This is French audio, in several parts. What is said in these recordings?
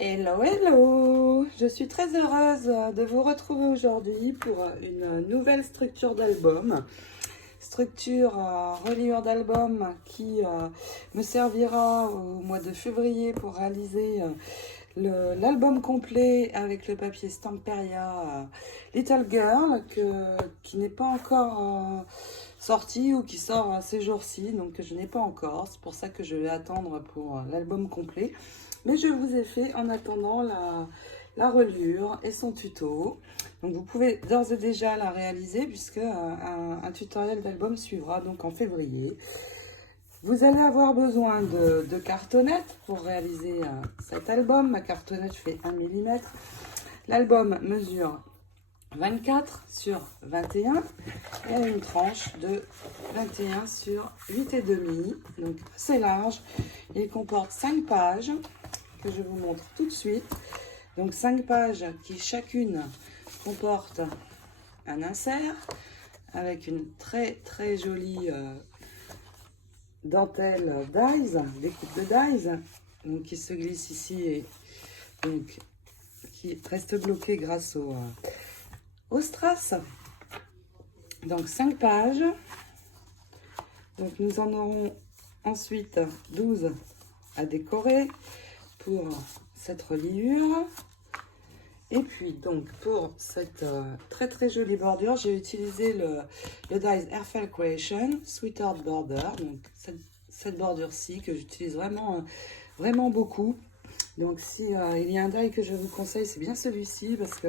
Hello, hello! Je suis très heureuse de vous retrouver aujourd'hui pour une nouvelle structure d'album. Structure reliure d'album qui me servira au mois de février pour réaliser l'album complet avec le papier Stamperia Little Girl qui n'est pas encore sorti ou qui sort ces jours-ci, donc je n'ai pas encore. C'est pour ça que je vais attendre pour l'album complet. Mais je vous ai fait en attendant la reliure et son tuto. Donc vous pouvez d'ores et déjà la réaliser puisque un tutoriel d'album suivra donc en février. Vous allez avoir besoin de cartonnettes pour réaliser cet album. Ma cartonnette fait 1 mm. L'album mesure 24 sur 21 et une tranche de 21 sur 8,5. Donc c'est large. Il comporte 5 pages que je vous montre tout de suite. Donc 5 pages qui chacune comporte un insert avec une très jolie dentelle dies, découpe de dies, donc qui se glisse ici et donc qui reste bloqué grâce au strass. Donc 5 pages. Donc nous en aurons ensuite 12 à décorer pour cette reliure. Et puis donc pour cette très jolie bordure, j'ai utilisé le dies Airfel Creation Sweetheart Border. Donc cette bordure-ci que j'utilise vraiment beaucoup. Donc si il y a un die que je vous conseille, c'est bien celui-ci parce que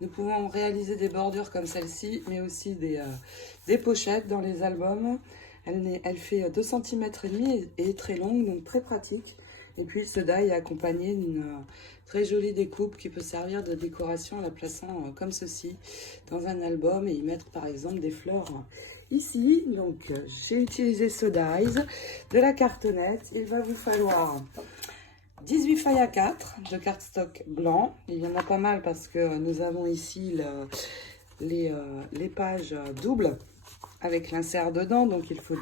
nous pouvons réaliser des bordures comme celle-ci, mais aussi des pochettes dans les albums. Elle fait 2 cm et demi et est très longue, donc très pratique. Et puis ce die est accompagné d'une très jolie découpe qui peut servir de décoration en la plaçant comme ceci dans un album et y mettre par exemple des fleurs ici. Donc j'ai utilisé ce dies, de la cartonnette. Il va vous falloir 18 feuilles A4 de cardstock blanc. Il y en a pas mal parce que nous avons ici les pages doubles avec l'insert dedans. Donc il faut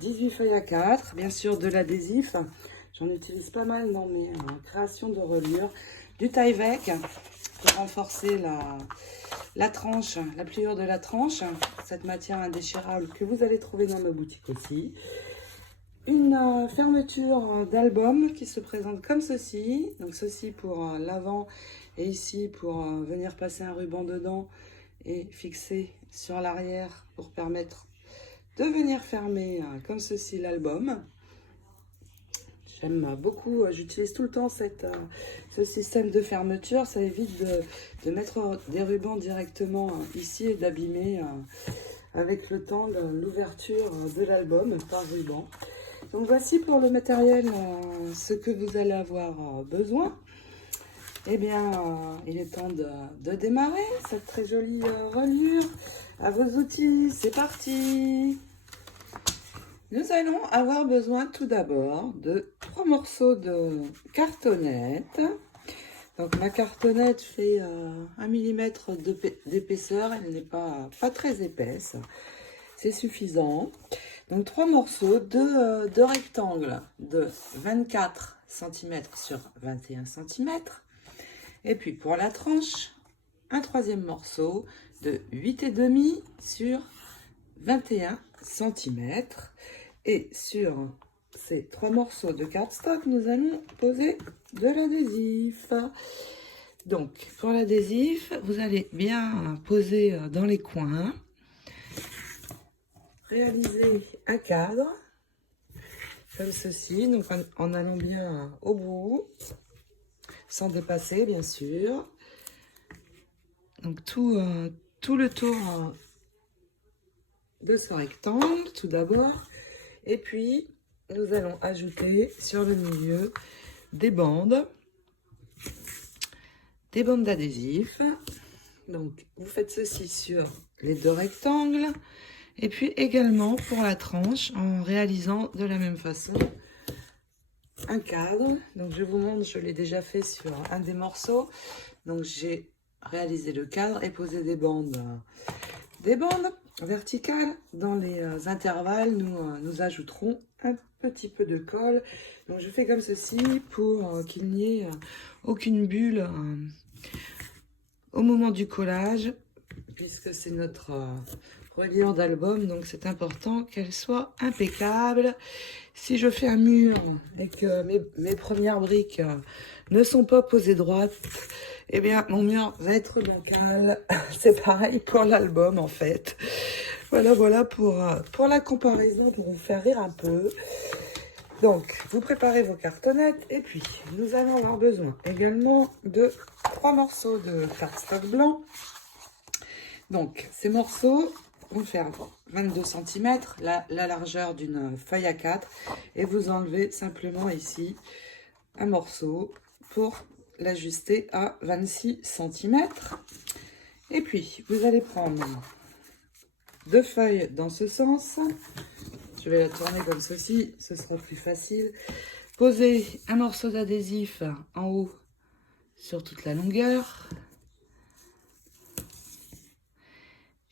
18 feuilles A4. Bien sûr de l'adhésif. J'en utilise pas mal dans mes créations de reliure. Du Tyvek pour renforcer la tranche, la pliure de la tranche. Cette matière indéchirable que vous allez trouver dans nos boutiques aussi. Une fermeture d'album qui se présente comme ceci. Donc ceci pour l'avant et ici pour venir passer un ruban dedans et fixer sur l'arrière pour permettre de venir fermer comme ceci l'album. J'aime beaucoup, j'utilise tout le temps ce système de fermeture. Ça évite de mettre des rubans directement ici et d'abîmer avec le temps l'ouverture de l'album par ruban. Donc voici pour le matériel ce que vous allez avoir besoin. Eh bien, il est temps de démarrer cette très jolie reliure. À vos outils, c'est parti! Nous allons avoir besoin tout d'abord de 3 morceaux de cartonnette. Donc ma cartonnette fait 1 mm d'épaisseur, elle n'est pas très épaisse, c'est suffisant. Donc 3 morceaux de rectangles de 24 cm sur 21 cm. Et puis pour la tranche, un 3e morceau de 8,5 sur 21 cm. Et sur ces 3 morceaux de cardstock, nous allons poser de l'adhésif. Donc, pour l'adhésif, vous allez bien poser dans les coins. Réaliser un cadre, comme ceci, donc en allant bien au bout, sans dépasser, bien sûr. Donc, tout le tour de ce rectangle, tout d'abord. Et puis, nous allons ajouter sur le milieu des bandes d'adhésif. Donc, vous faites ceci sur les 2 rectangles. Et puis également pour la tranche, en réalisant de la même façon un cadre. Donc, je vous montre, je l'ai déjà fait sur un des morceaux. Donc, j'ai réalisé le cadre et posé des bandes verticales. Dans les intervalles, nous ajouterons un petit peu de colle. Donc je fais comme ceci pour qu'il n'y ait aucune bulle au moment du collage, puisque c'est notre reliure d'album, donc c'est important qu'elle soit impeccable. Si je fais un mur et que mes premières briques ne sont pas posées droite, eh bien mon mur va être bancal. C'est pareil pour l'album en fait. Voilà pour la comparaison, pour vous faire rire un peu. Donc, vous préparez vos cartonnettes et puis nous allons avoir besoin également de 3 morceaux de cardstock blanc. Donc, ces morceaux vont faire 22 cm, la largeur d'une feuille A4. Et vous enlevez simplement ici un morceau pour l'ajuster à 26 cm. Et puis, vous allez prendre 2 feuilles dans ce sens. Je vais la tourner comme ceci, ce sera plus facile. Posez un morceau d'adhésif en haut sur toute la longueur.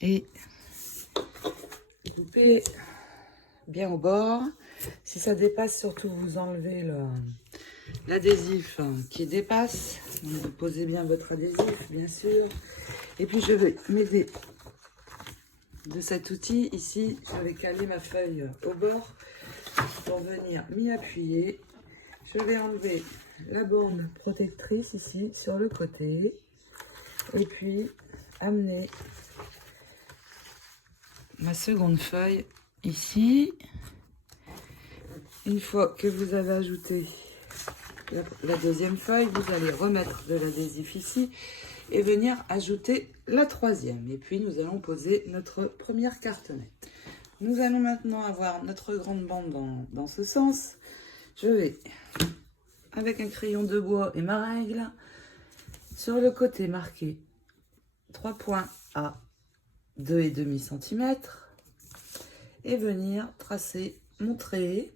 Et coupez bien au bord. Si ça dépasse, surtout vous enlevez l'adhésif qui dépasse. Donc, vous posez bien votre adhésif, bien sûr. Et puis je vais m'aider de cet outil ici. Je vais caler ma feuille au bord pour venir m'y appuyer. Je vais enlever la bande protectrice ici sur le côté et puis amener ma seconde feuille ici. Une fois que vous avez ajouté la deuxième feuille, vous allez remettre de l'adhésif ici et venir ajouter la troisième. Et puis nous allons poser notre première cartonnette. Nous allons maintenant avoir notre grande bande dans ce sens. Je vais, avec un crayon de bois et ma règle, sur le côté marquer 3 points à 2,5 cm et venir tracer mon trait.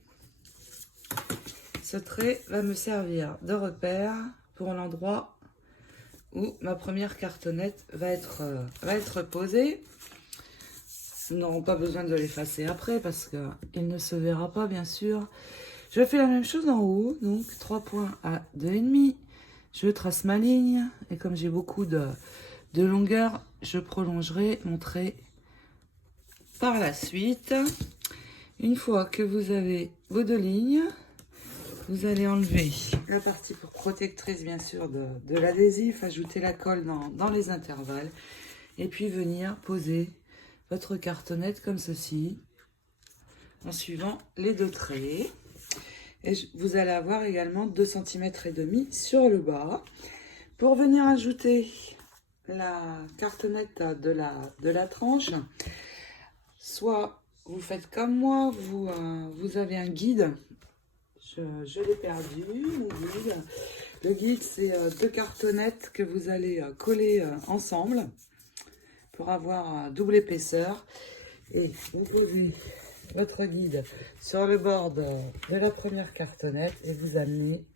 Ce trait va me servir de repère pour l'endroit où ma première cartonnette va être posée. Nous n'aurons pas besoin de l'effacer après parce qu'il ne se verra pas, bien sûr. Je fais la même chose en haut, donc 3 points à 2,5. Je trace ma ligne et comme j'ai beaucoup de longueur, je prolongerai mon trait par la suite. Une fois que vous avez vos 2 lignes, vous allez enlever la partie protectrice, bien sûr, de l'adhésif, ajouter la colle dans les intervalles et puis venir poser votre cartonnette comme ceci en suivant les 2 traits. Et vous allez avoir également 2,5 cm sur le bas pour venir ajouter la cartonnette de la tranche. Soit vous faites comme moi, vous avez un guide. Je l'ai perdu, mon guide. Le guide, c'est 2 cartonnettes que vous allez coller ensemble pour avoir double épaisseur. Et vous posez votre guide sur le bord de la première cartonnette et vous amenez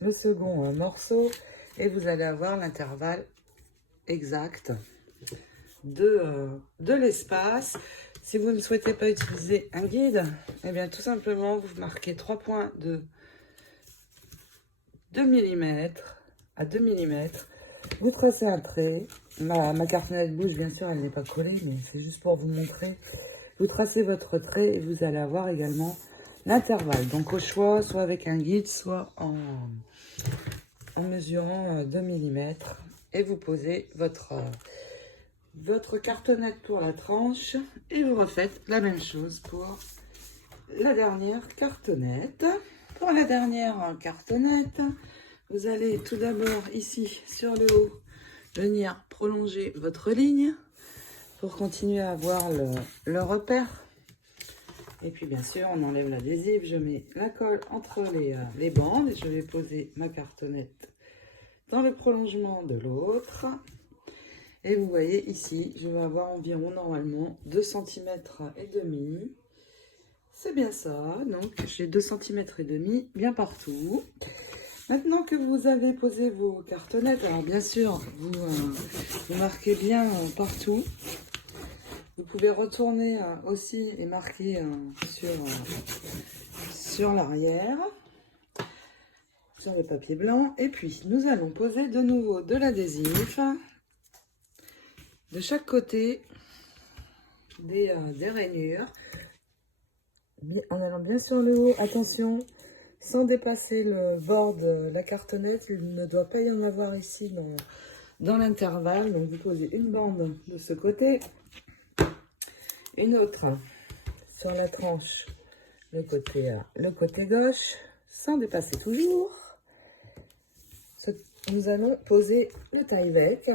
le second morceau et vous allez avoir l'intervalle exact de l'espace. Si vous ne souhaitez pas utiliser un guide, eh bien tout simplement vous marquez 3 points de 2 mm à 2 mm. Vous tracez un trait. Ma cartonnette bouge, bien sûr, elle n'est pas collée, mais c'est juste pour vous montrer. Vous tracez votre trait et vous allez avoir également l'intervalle. Donc au choix, soit avec un guide, soit en mesurant 2 mm. Et vous posez votre cartonnette pour la tranche et vous refaites la même chose pour la dernière cartonnette. Pour la dernière cartonnette, vous allez tout d'abord ici sur le haut venir prolonger votre ligne pour continuer à avoir le repère. Et puis bien sûr on enlève l'adhésif, je mets la colle entre les bandes et je vais poser ma cartonnette dans le prolongement de l'autre. Et vous voyez ici, je vais avoir environ normalement 2,5 cm. C'est bien ça, donc j'ai 2,5 cm bien partout. Maintenant que vous avez posé vos cartonnettes, alors bien sûr, vous marquez bien partout. Vous pouvez retourner aussi et marquer sur l'arrière, sur le papier blanc. Et puis, nous allons poser de nouveau de l'adhésif de chaque côté des rainures. En allant bien sur le haut, attention, sans dépasser le bord de la cartonnette, il ne doit pas y en avoir ici dans l'intervalle. Donc vous posez une bande de ce côté, une autre sur la tranche, le côté gauche, sans dépasser toujours. Nous allons poser le Tyvek.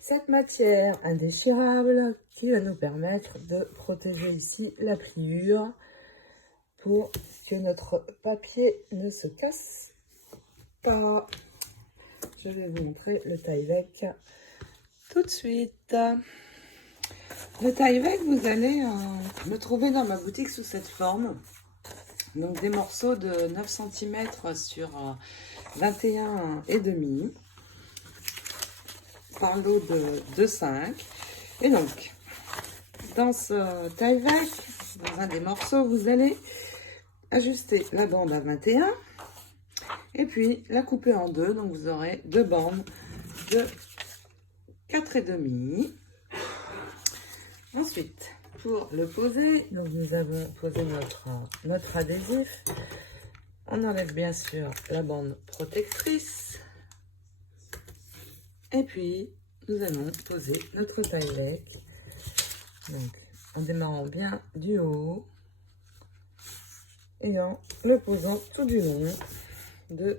Cette matière indéchirable qui va nous permettre de protéger ici la pliure pour que notre papier ne se casse pas. Je vais vous montrer le Tyvek tout de suite. Le Tyvek, vous allez le trouver dans ma boutique sous cette forme. Donc des morceaux de 9 cm sur 21,5 par lot de 5. Et donc, dans ce Tyvek, dans un des morceaux, vous allez ajuster la bande à 21 et puis la couper en deux. Donc vous aurez deux bandes de 4,5. Ensuite, pour le poser, donc nous avons posé notre adhésif. On enlève bien sûr la bande protectrice. Et puis, nous allons poser notre Tyvek. Donc, en démarrant bien du haut et en le posant tout du long de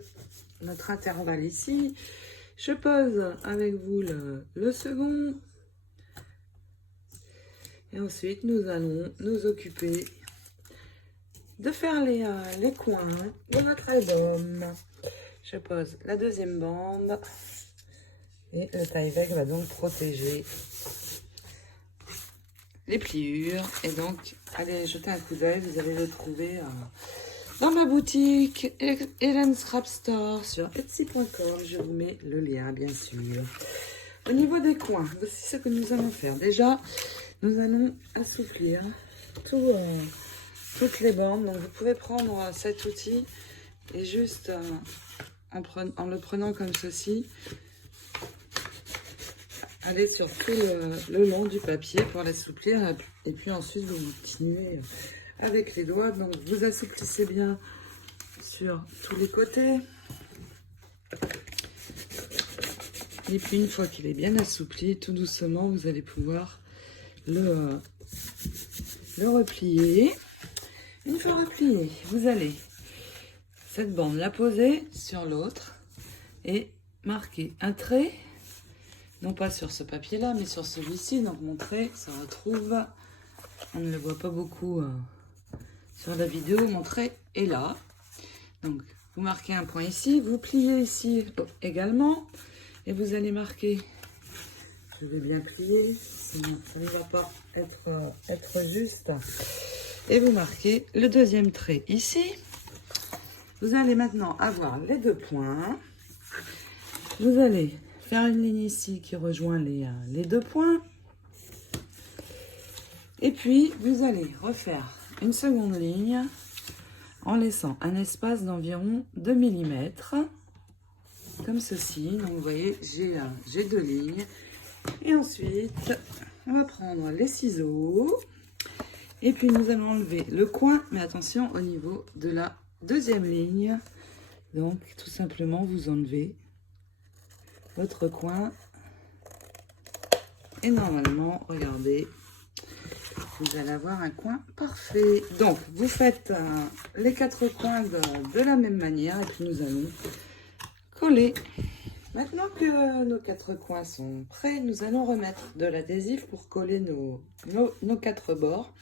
notre intervalle ici. Je pose avec vous le second. Et ensuite, nous allons nous occuper de faire les coins de notre album. Je pose la deuxième bande et le Tyvek va donc protéger les pliures. Et donc, allez jeter un coup d'œil, vous allez le trouver dans ma boutique Hélène Scrap Store sur etsy.com. Je vous mets le lien, bien sûr. Au niveau des coins, voici ce que nous allons faire. Déjà, nous allons assouplir toutes les bandes. Donc, vous pouvez prendre cet outil et juste en le prenant comme ceci, aller sur tout le long du papier pour l'assouplir. Et puis ensuite, vous continuez avec les doigts. Donc, vous assouplissez bien sur tous les côtés. Et puis, une fois qu'il est bien assoupli, tout doucement, vous allez pouvoir le replier. Une fois replié, vous allez cette bande la poser sur l'autre et marquer un trait, non pas sur ce papier là mais sur celui-ci. Donc mon trait se retrouve, on ne le voit pas beaucoup sur la vidéo, mon trait est là. Donc vous marquez un point ici, vous pliez ici également et vous allez marquer, je vais bien plier, sinon ça ne va pas être juste. Et vous marquez le deuxième trait ici. Vous allez maintenant avoir les deux points. Vous allez faire une ligne ici qui rejoint les deux points. Et puis, vous allez refaire une seconde ligne en laissant un espace d'environ 2 mm. Comme ceci. Donc, vous voyez, j'ai deux lignes. Et ensuite, on va prendre les ciseaux. Et puis, nous allons enlever le coin. Mais attention au niveau de la deuxième ligne. Donc, tout simplement, vous enlevez votre coin. Et normalement, regardez, vous allez avoir un coin parfait. Donc, vous faites les quatre coins de la même manière. Et puis, nous allons coller. Maintenant que nos quatre coins sont prêts, nous allons remettre de l'adhésif pour coller nos quatre bords.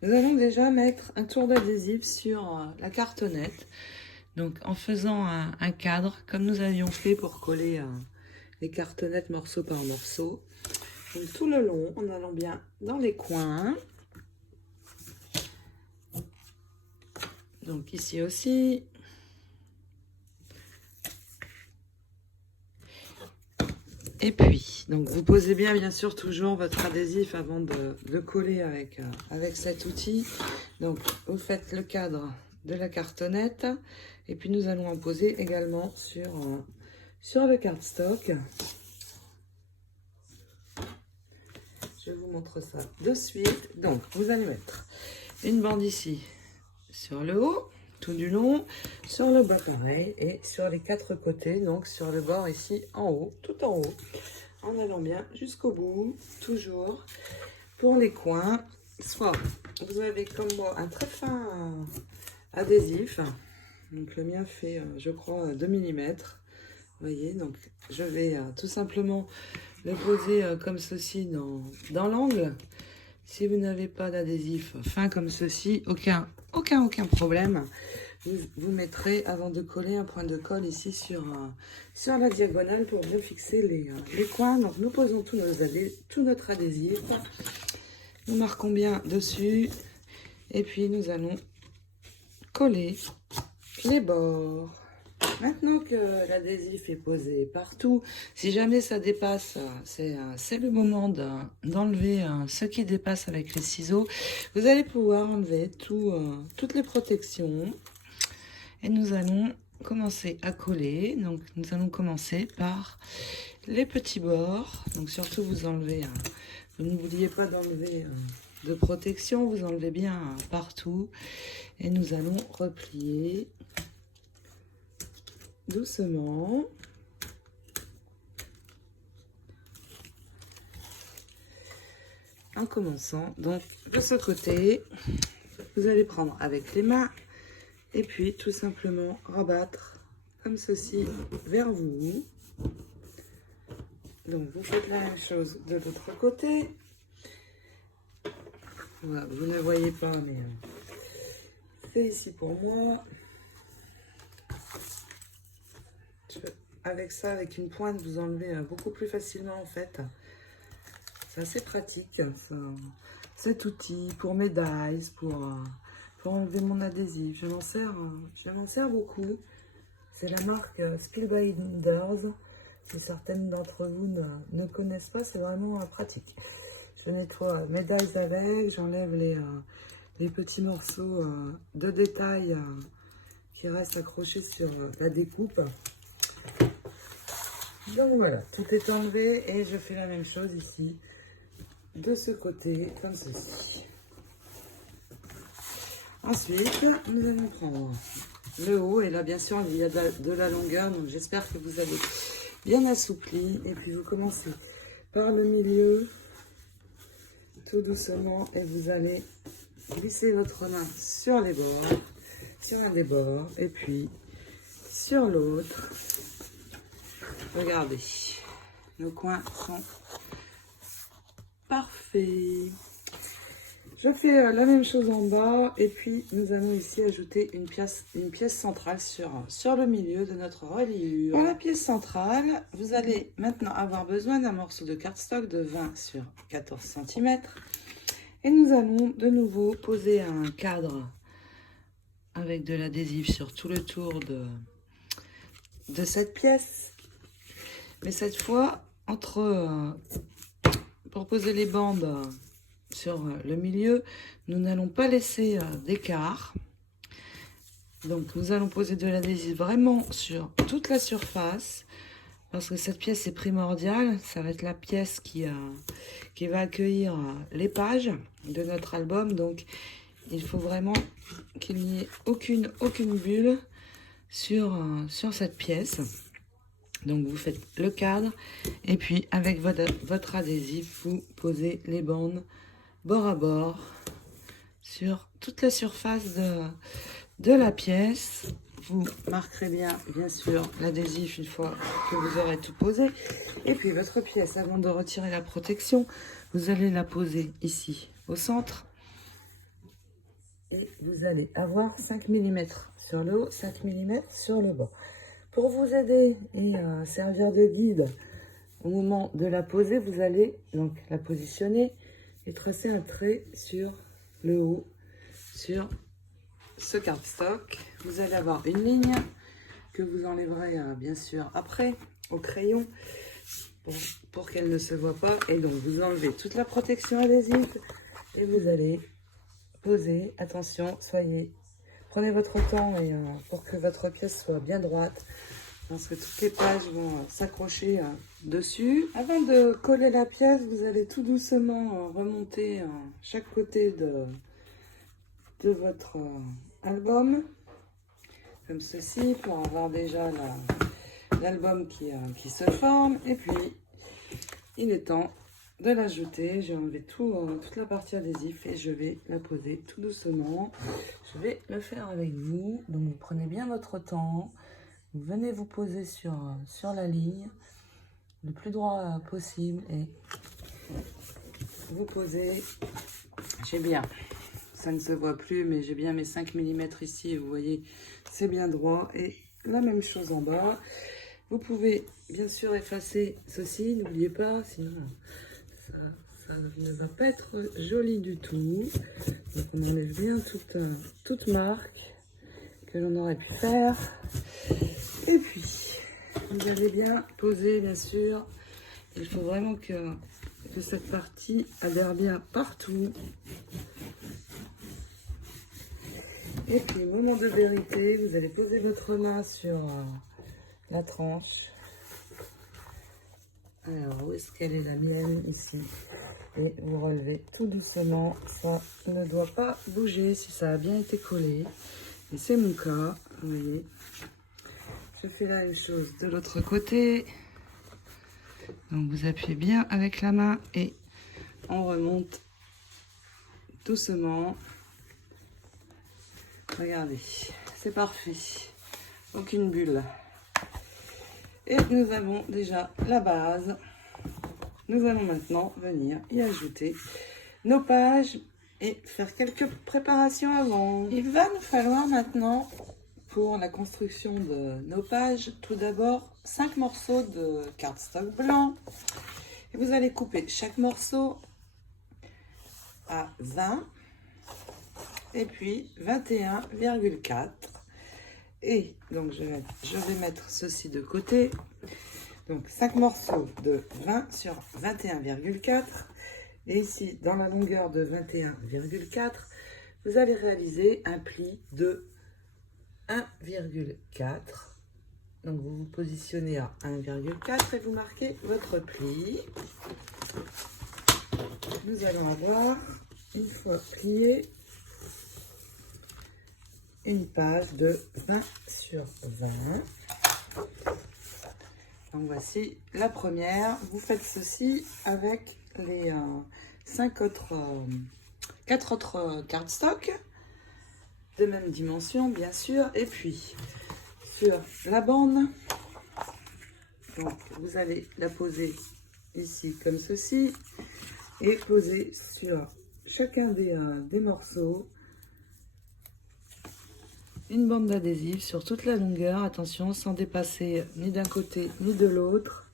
Nous allons déjà mettre un tour d'adhésif sur la cartonnette. Donc, en faisant un cadre, comme nous avions fait pour coller les cartonnettes morceau par morceau. Donc, tout le long, en allant bien dans les coins. Donc, ici aussi. Et puis, donc vous posez bien sûr toujours votre adhésif avant de le coller avec cet outil. Donc vous faites le cadre de la cartonnette et puis nous allons en poser également sur le cardstock. Je vous montre ça de suite. Donc vous allez mettre une bande ici sur le haut, tout du long, sur le bas pareil, et sur les 4 côtés, donc sur le bord ici en haut, tout en haut, en allant bien jusqu'au bout, toujours. Pour les coins, soit vous avez comme moi un très fin adhésif, donc le mien fait je crois 2 mm, vous voyez, donc je vais tout simplement le poser comme ceci dans l'angle. Si vous n'avez pas d'adhésif fin comme ceci, aucun problème. Vous mettrez, avant de coller, un point de colle ici sur la diagonale pour bien fixer les coins. Donc nous posons tout notre adhésif. Nous marquons bien dessus. Et puis nous allons coller les bords. Maintenant que l'adhésif est posé partout, si jamais ça dépasse, c'est le moment d'enlever ce qui dépasse avec les ciseaux. Vous allez pouvoir enlever toutes les protections. Et nous allons commencer à coller. Donc nous allons commencer par les petits bords. Donc surtout vous enlevez, vous n'oubliez pas d'enlever de protection, vous enlevez bien partout. Et nous allons replier doucement. En commençant donc de ce côté, vous allez prendre avec les mains et puis tout simplement rabattre comme ceci vers vous. Donc vous faites la même chose de l'autre côté. Voilà, vous ne voyez pas, mais c'est ici pour moi. Avec ça, avec une pointe, vous enlevez beaucoup plus facilement en fait. C'est assez pratique cet outil pour mes dies, pour enlever mon adhésif. Je m'en sers beaucoup. C'est la marque Spellbinders. Si certaines d'entre vous ne connaissent pas, c'est vraiment pratique. Je nettoie mes dies avec, j'enlève les petits morceaux de détail qui restent accrochés sur la découpe. Donc voilà, tout est enlevé et je fais la même chose ici, de ce côté, comme ceci. Ensuite, nous allons prendre le haut et là bien sûr il y a de la longueur, donc j'espère que vous avez bien assoupli. Et puis vous commencez par le milieu, tout doucement, et vous allez glisser votre main sur les bords, sur un des bords, et puis sur l'autre. Regardez, nos coins sont parfaits. Je fais la même chose en bas et puis nous allons ici ajouter une pièce centrale sur le milieu de notre reliure. Pour la pièce centrale, vous allez maintenant avoir besoin d'un morceau de cardstock de 20 sur 14 cm. Et nous allons de nouveau poser un cadre avec de l'adhésif sur tout le tour de cette pièce. Mais cette fois, pour poser les bandes sur le milieu, nous n'allons pas laisser d'écart. Donc nous allons poser de l'adhésif vraiment sur toute la surface, parce que cette pièce est primordiale. Ça va être la pièce qui va accueillir les pages de notre album. Donc il faut vraiment qu'il n'y ait aucune bulle sur cette pièce. Donc vous faites le cadre et puis avec votre adhésif, vous posez les bandes bord à bord sur toute la surface de la pièce. Vous marquerez bien sûr l'adhésif une fois que vous aurez tout posé. Et puis votre pièce, avant de retirer la protection, vous allez la poser ici au centre. Et vous allez avoir 5 mm sur le haut, 5 mm sur le bas. Pour vous aider et servir de guide au moment de la poser, vous allez donc la positionner et tracer un trait sur le haut, sur ce cardstock. Vous allez avoir une ligne que vous enlèverez bien sûr après au crayon pour qu'elle ne se voie pas. Et donc, vous enlevez toute la protection adhésive et vous allez poser. Attention, prenez votre temps et, pour que votre pièce soit bien droite, parce que toutes les pages vont s'accrocher dessus. Avant de coller la pièce, vous allez tout doucement remonter chaque côté de votre album, comme ceci, pour avoir déjà l'album qui se forme. Et puis, il est temps de l'ajouter. J'ai enlevé toute la partie adhésif et je vais la poser tout doucement. Je vais le faire avec vous. Donc, vous prenez bien votre temps. Vous venez vous poser sur la ligne le plus droit possible et vous posez. J'ai bien, ça ne se voit plus, mais j'ai bien mes 5 mm ici. Et vous voyez, c'est bien droit. Et la même chose en bas. Vous pouvez bien sûr effacer ceci, n'oubliez pas, sinon ça ne va pas être joli du tout. Donc on enlève bien toute marque que l'on aurait pu faire. Et puis, vous allez bien poser, bien sûr. Il faut vraiment que cette partie adhère bien partout. Et puis, moment de vérité, vous allez poser votre main sur la tranche. Alors, où est-ce qu'elle est la mienne? Ici. Et vous relevez tout doucement. Ça ne doit pas bouger si ça a bien été collé. Et c'est mon cas, vous voyez. Je fais la même chose de l'autre côté. Donc, vous appuyez bien avec la main et on remonte doucement. Regardez, c'est parfait. Aucune bulle. Et nous avons déjà la base. Nous allons maintenant venir y ajouter nos pages et faire quelques préparations avant. Il va nous falloir maintenant, pour la construction de nos pages, tout d'abord 5 morceaux de cardstock blanc. Et vous allez couper chaque morceau à 20 et puis 21,4. Et donc je vais mettre ceci de côté. Donc 5 morceaux de 20 sur 21,4. Et ici, dans la longueur de 21,4, vous allez réaliser un pli de 1,4. Donc vous vous positionnez à 1,4 et vous marquez votre pli. Nous allons avoir, une fois plié, une page de 20 sur 20. Donc voici la première. Vous faites ceci avec les 4 autres cardstock de même dimension, bien sûr. Et puis sur la bande, donc vous allez la poser ici comme ceci et poser sur chacun des morceaux une bande d'adhésif sur toute la longueur, attention, sans dépasser ni d'un côté ni de l'autre.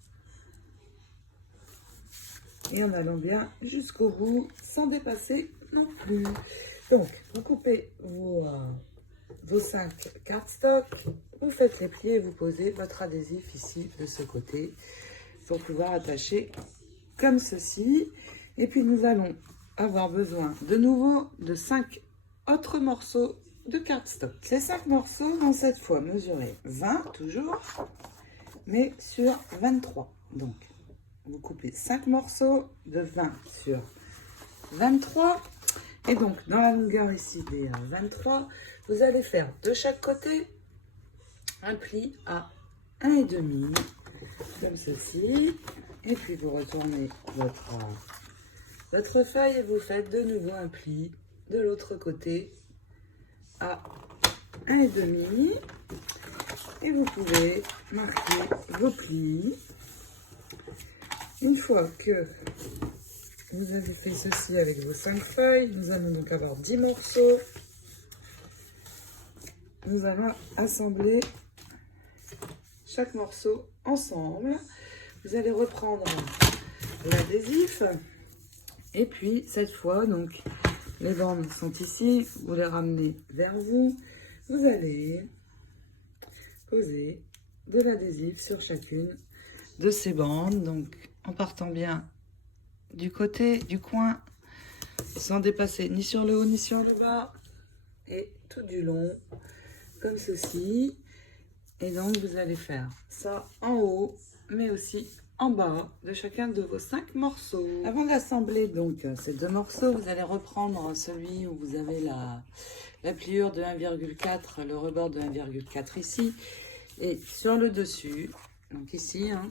Et en allant bien jusqu'au bout, sans dépasser non plus. Donc, vous coupez vos 5 cardstock, vous faites les plis et vous posez votre adhésif ici de ce côté pour pouvoir attacher comme ceci. Et puis, nous allons avoir besoin de nouveau de 5 autres morceaux de cardstock. Ces 5 morceaux vont cette fois mesurer 20 toujours, mais sur 23. Donc, vous coupez 5 morceaux de 20 sur 23. Et donc, dans la longueur ici des 23, vous allez faire de chaque côté un pli à 1,5, comme ceci. Et puis, vous retournez votre feuille et vous faites de nouveau un pli de l'autre côté à 1,5 et vous pouvez marquer vos plis. Une fois que vous avez fait ceci avec vos 5 feuilles, nous allons donc avoir 10 morceaux. Nous allons assembler chaque morceau ensemble. Vous allez reprendre l'adhésif et puis cette fois, donc les bandes sont ici, vous les ramenez vers vous. Vous allez poser de l'adhésif sur chacune de ces bandes. Donc en partant bien du côté, du coin, sans dépasser ni sur le haut ni sur le bas, et tout du long, comme ceci. Et donc vous allez faire ça en haut, mais aussi en bas de chacun de vos 5 morceaux. Avant d'assembler donc ces 2 morceaux, vous allez reprendre celui où vous avez la pliure de 1,4, le rebord de 1,4 ici, et sur le dessus, donc ici, hein,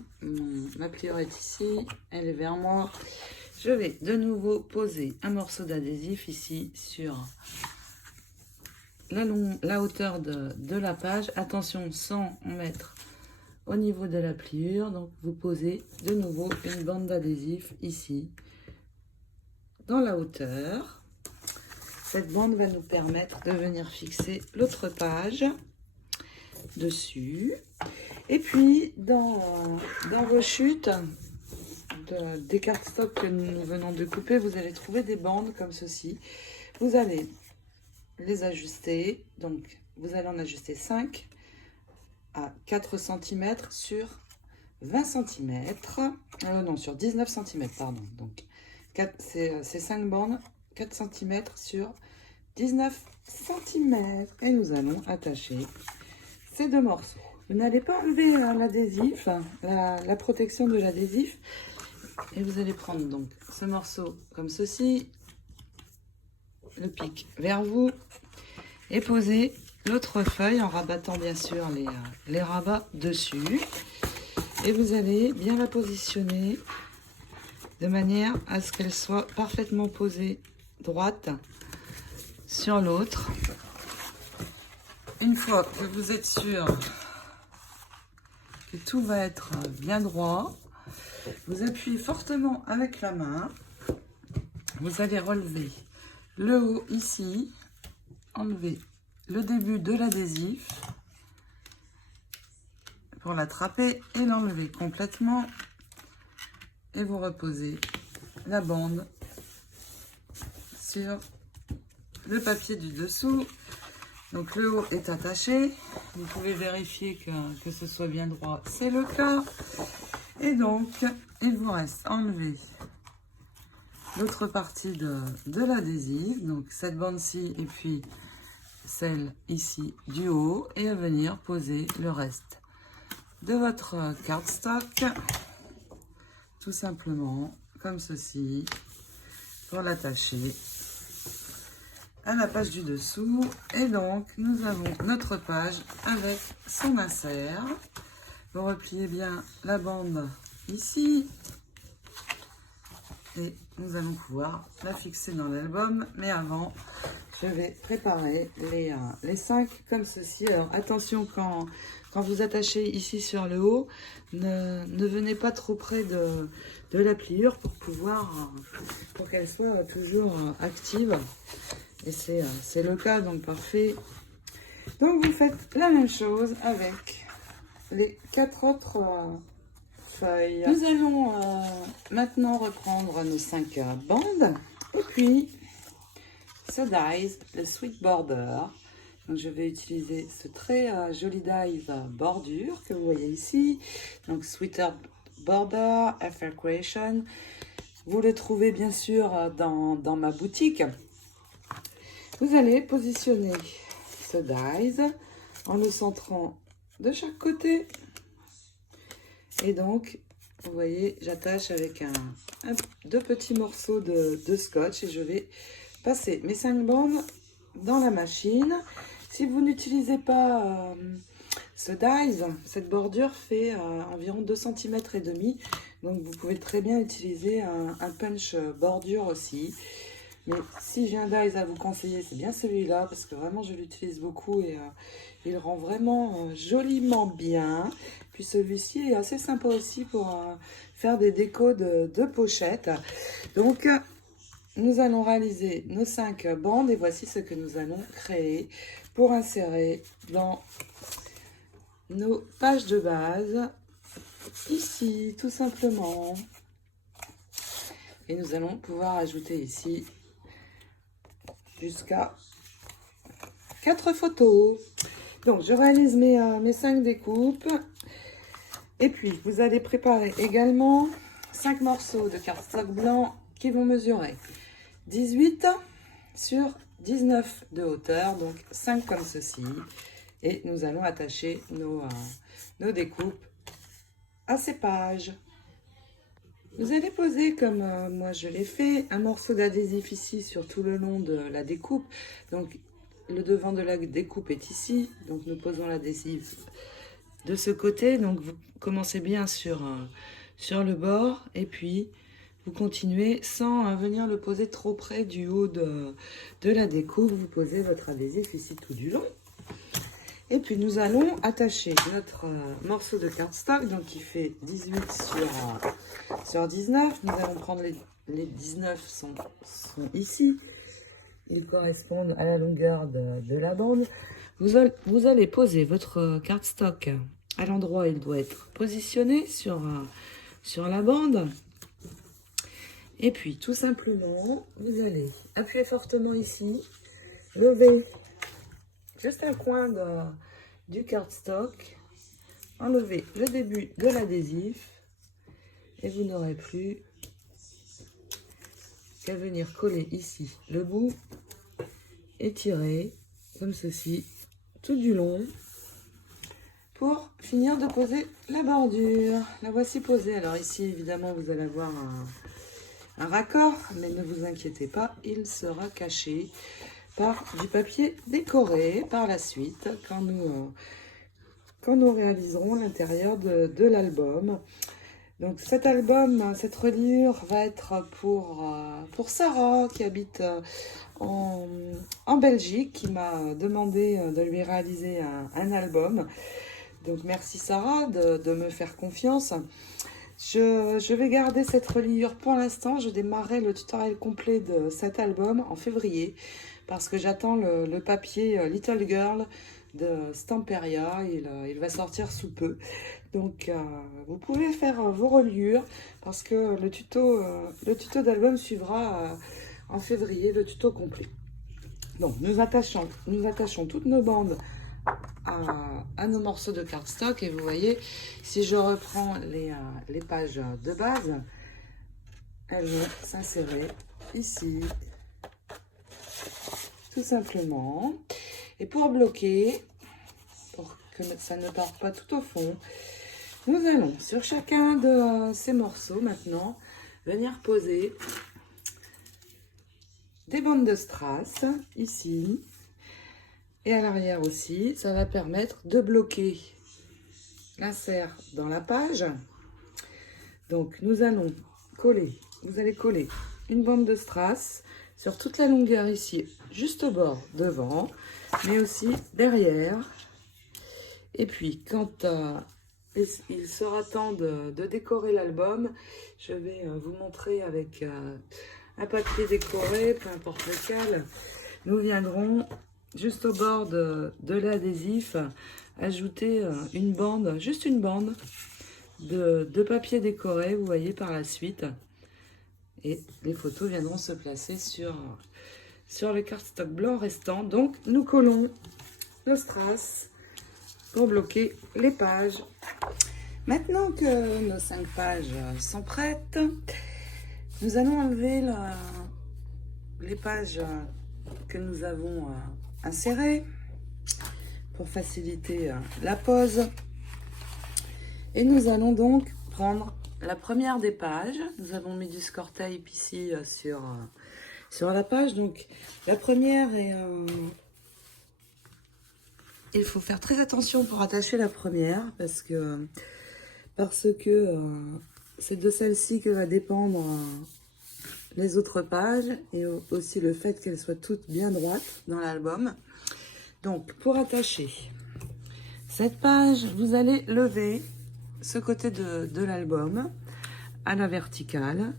ma pliure est ici, elle est vers moi. Je vais de nouveau poser un morceau d'adhésif ici sur la hauteur de la page. Attention, sans mettre au niveau de la pliure. Donc vous posez de nouveau une bande d'adhésif ici, dans la hauteur. Cette bande va nous permettre de venir fixer l'autre page dessus. Et puis, dans vos chutes des cardstock que nous venons de couper, vous allez trouver des bandes comme ceci. Vous allez les ajuster. Donc, vous allez en ajuster 5 à 4 cm sur 20 cm. Non, sur 19 cm, pardon. Donc, ces 5 bandes, 4 cm sur 19 cm. Et nous allons attacher ces 2 morceaux. Vous n'allez pas enlever l'adhésif, la protection de l'adhésif. Et vous allez prendre donc ce morceau comme ceci, le pic vers vous, et poser l'autre feuille en rabattant bien sûr les rabats dessus. Et vous allez bien la positionner de manière à ce qu'elle soit parfaitement posée droite sur l'autre. Une fois que vous êtes sûr que tout va être bien droit, vous appuyez fortement avec la main. Vous allez relever le haut ici, enlever le début de l'adhésif pour l'attraper et l'enlever complètement. Et vous reposez la bande sur le papier du dessous. Donc le haut est attaché. Vous pouvez vérifier que ce soit bien droit, c'est le cas. Et donc, il vous reste à enlever l'autre partie de l'adhésif, donc cette bande-ci et puis celle ici du haut, et à venir poser le reste de votre cardstock, tout simplement comme ceci, pour l'attacher à la page du dessous. Et donc, nous avons notre page avec son insert. Vous repliez bien la bande ici et nous allons pouvoir la fixer dans l'album. Mais avant, je vais préparer les 5 comme ceci. Alors attention, quand vous attachez ici sur le haut, ne venez pas trop près de la pliure pour qu'elle soit toujours active. Et c'est le cas, donc parfait. Donc vous faites la même chose avec les 4 autres feuilles. Nous allons maintenant reprendre nos 5 bandes. Et puis, ce dies, le Sweet Border. Donc je vais utiliser ce très joli dies bordure que vous voyez ici. Donc Sweeter Border, FR Creation. Vous le trouvez bien sûr dans ma boutique. Vous allez positionner ce dies en le centrant de chaque côté. Et donc, vous voyez, j'attache avec 2 petits morceaux de scotch et je vais passer mes 5 bandes dans la machine. Si vous n'utilisez pas ce dies, cette bordure fait environ 2 cm et demi. Donc, vous pouvez très bien utiliser un punch bordure aussi. Mais si j'ai un dies à vous conseiller, c'est bien celui-là, parce que vraiment je l'utilise beaucoup et il rend vraiment joliment bien. Puis celui-ci est assez sympa aussi pour faire des décos de pochettes. Donc nous allons réaliser nos 5 bandes et voici ce que nous allons créer pour insérer dans nos pages de base. Ici, tout simplement. Et nous allons pouvoir ajouter ici jusqu'à 4 photos. Donc je réalise mes 5 découpes Et puis, vous allez préparer également 5 morceaux de cardstock blanc qui vont mesurer 18 sur 19 de hauteur, donc 5 comme ceci. Et nous allons attacher nos découpes à ces pages. Vous allez poser, comme moi je l'ai fait, un morceau d'adhésif ici sur tout le long de la découpe. Donc le devant de la découpe est ici, donc nous posons l'adhésif de ce côté. Donc vous commencez bien sur le bord et puis vous continuez sans venir le poser trop près du haut de la découpe. Vous posez votre adhésif ici tout du long. Et puis nous allons attacher notre morceau de cardstock, donc qui fait 18 sur 19. Nous allons prendre les 19 sont ici. Ils correspondent à la longueur de la bande. Vous allez poser votre cardstock à l'endroit où il doit être positionné sur la bande. Et puis tout simplement, vous allez appuyer fortement ici, lever juste un coin du cardstock, enlever le début de l'adhésif et vous n'aurez plus qu'à venir coller ici le bout et tirer comme ceci tout du long pour finir de poser la bordure. La voici posée. Alors ici évidemment vous allez avoir un raccord, mais ne vous inquiétez pas, il sera caché par du papier décoré par la suite quand nous réaliserons l'intérieur de l'album. Donc cet album, cette reliure va être pour Sarah qui habite en Belgique, qui m'a demandé de lui réaliser un album. Donc merci Sarah de me faire confiance. Je vais garder cette reliure pour l'instant. Je démarrerai le tutoriel complet de cet album en février parce que j'attends le papier Little Girl de Stamperia. Il va sortir sous peu. Donc vous pouvez faire vos reliures parce que le tuto d'album suivra en février, le tuto complet. Donc nous attachons toutes nos bandes à nos morceaux de cardstock et vous voyez, si je reprends les pages de base, elles vont s'insérer ici tout simplement. Et pour bloquer, pour que ça ne parte pas tout au fond, nous allons sur chacun de ces morceaux maintenant venir poser des bandes de strass ici. Et à l'arrière aussi, ça va permettre de bloquer l'insert dans la page. Donc nous allons coller, vous allez coller une bande de strass sur toute la longueur ici, juste au bord devant, mais aussi derrière. Et puis quand il sera temps de décorer l'album, je vais vous montrer avec un papier décoré, peu importe lequel, nous viendrons juste au bord de l'adhésif, ajouter une bande, juste une bande de papier décoré, vous voyez par la suite. Et les photos viendront se placer sur le cardstock blanc restant. Donc nous collons nos strass pour bloquer les pages. Maintenant que nos 5 pages sont prêtes, nous allons enlever les pages que nous avons insérées pour faciliter la pose. Et nous allons donc prendre la première des pages. Nous avons mis du score tape ici sur la page. Donc la première est... il faut faire très attention pour attacher la première parce que c'est de celle-ci que va dépendre les autres pages et aussi le fait qu'elles soient toutes bien droites dans l'album. Donc pour attacher cette page, vous allez lever ce côté de l'album à la verticale,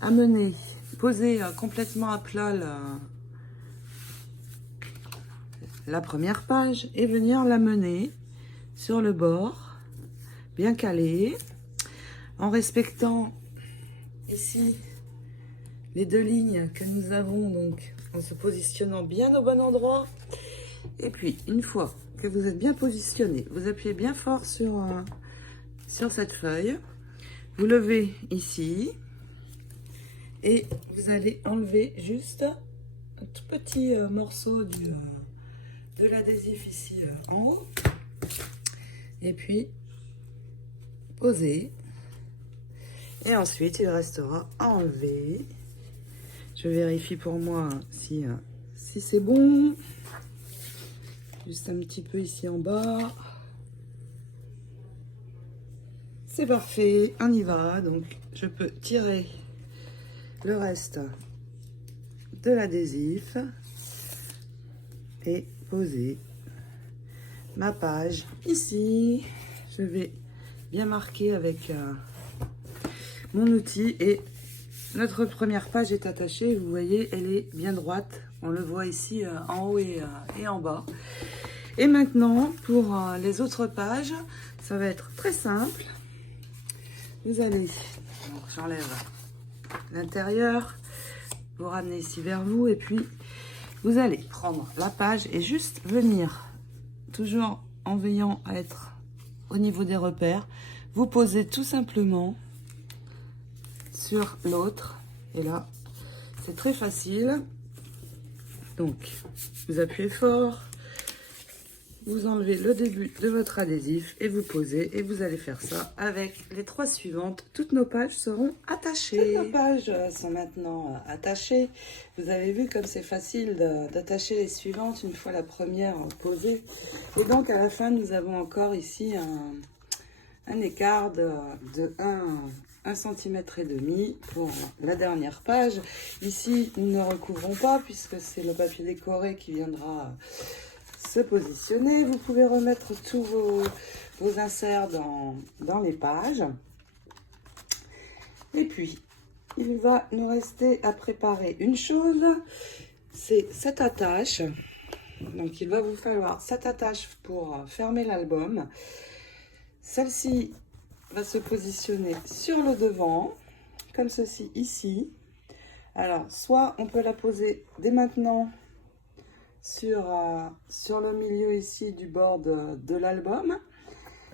amener, poser complètement à plat la première page et venir l'amener sur le bord, bien calé, en respectant ici les 2 lignes que nous avons, donc en se positionnant bien au bon endroit. Et puis une fois que vous êtes bien positionné, vous appuyez bien fort sur sur cette feuille. Vous levez ici et vous allez enlever juste un tout petit morceau de l'adhésif ici en haut. Et puis poser. Et ensuite, il restera à enlever. Je vérifie pour moi si c'est bon. Juste un petit peu ici en bas. C'est parfait, on y va. Donc, je peux tirer le reste de l'adhésif et poser ma page ici. Je vais bien marquer avec mon outil et notre première page est attachée. Vous voyez, elle est bien droite. On le voit ici en haut et en bas. Et maintenant, pour les autres pages, ça va être très simple. Vous allez, j'enlève l'intérieur, vous ramenez ici vers vous et puis vous allez prendre la page et juste venir, toujours en veillant à être au niveau des repères, vous posez tout simplement sur l'autre. Et là, c'est très facile. Donc, vous appuyez fort, vous enlevez le début de votre adhésif et vous posez. Et vous allez faire ça avec les 3 suivantes. Toutes nos pages seront attachées. Toutes nos pages sont maintenant attachées. Vous avez vu comme c'est facile d'attacher les suivantes une fois la première posée. Et donc, à la fin, nous avons encore ici un écart de 1,5 cm pour la dernière page. Ici, nous ne recouvrons pas puisque c'est le papier décoré qui viendra se positionner. Vous pouvez remettre tous vos inserts dans les pages. Et puis, il va nous rester à préparer une chose, c'est cette attache. Donc, il va vous falloir cette attache pour fermer l'album. Celle-ci va se positionner sur le devant, comme ceci ici. Alors, soit on peut la poser dès maintenant sur le milieu ici du bord de l'album.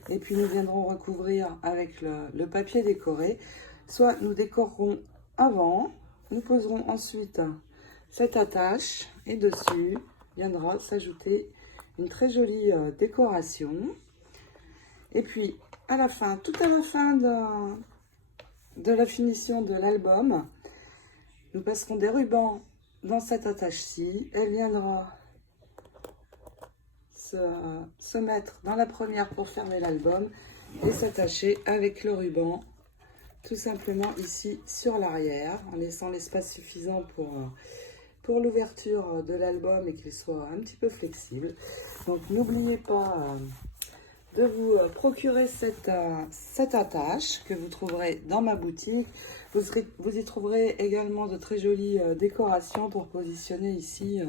Et puis, nous viendrons recouvrir avec le papier décoré. Soit nous décorerons avant, nous poserons ensuite cette attache et dessus viendra s'ajouter une très jolie décoration. Et puis, à la fin, tout à la fin de la finition de l'album, nous passerons des rubans dans cette attache-ci. Elle viendra se mettre dans la première pour fermer l'album et s'attacher avec le ruban tout simplement ici sur l'arrière, en laissant l'espace suffisant pour l'ouverture de l'album et qu'il soit un petit peu flexible. Donc, n'oubliez pas de vous procurer cette attache que vous trouverez dans ma boutique. Vous y trouverez également de très jolies décorations pour positionner ici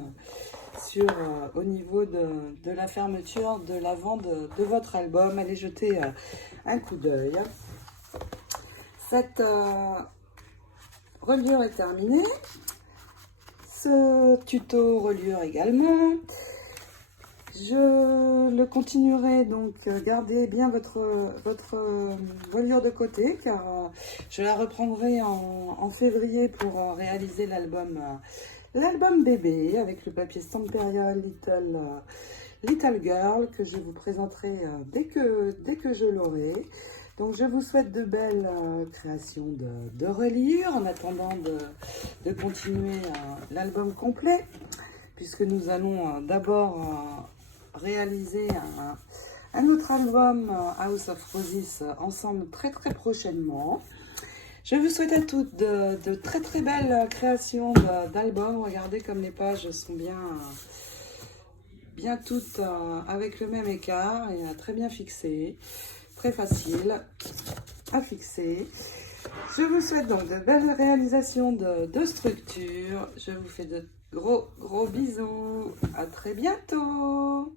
au niveau de la fermeture de l'avant de votre album. Allez jeter un coup d'œil. Cette reliure est terminée. Ce tuto reliure également. Je le continuerai, donc gardez bien votre reliure de côté car je la reprendrai en février pour réaliser l'album bébé avec le papier Stamperial Little Girl que je vous présenterai dès que je l'aurai. Donc je vous souhaite de belles créations de reliures en attendant de continuer l'album complet, puisque nous allons d'abord réaliser un autre album House of Roses ensemble très très prochainement. Je vous souhaite à toutes de très très belles créations d'albums. Regardez comme les pages sont bien toutes avec le même écart et très bien fixées. Très facile à fixer. Je vous souhaite donc de belles réalisations de structures. Je vous fais de gros bisous. À très bientôt.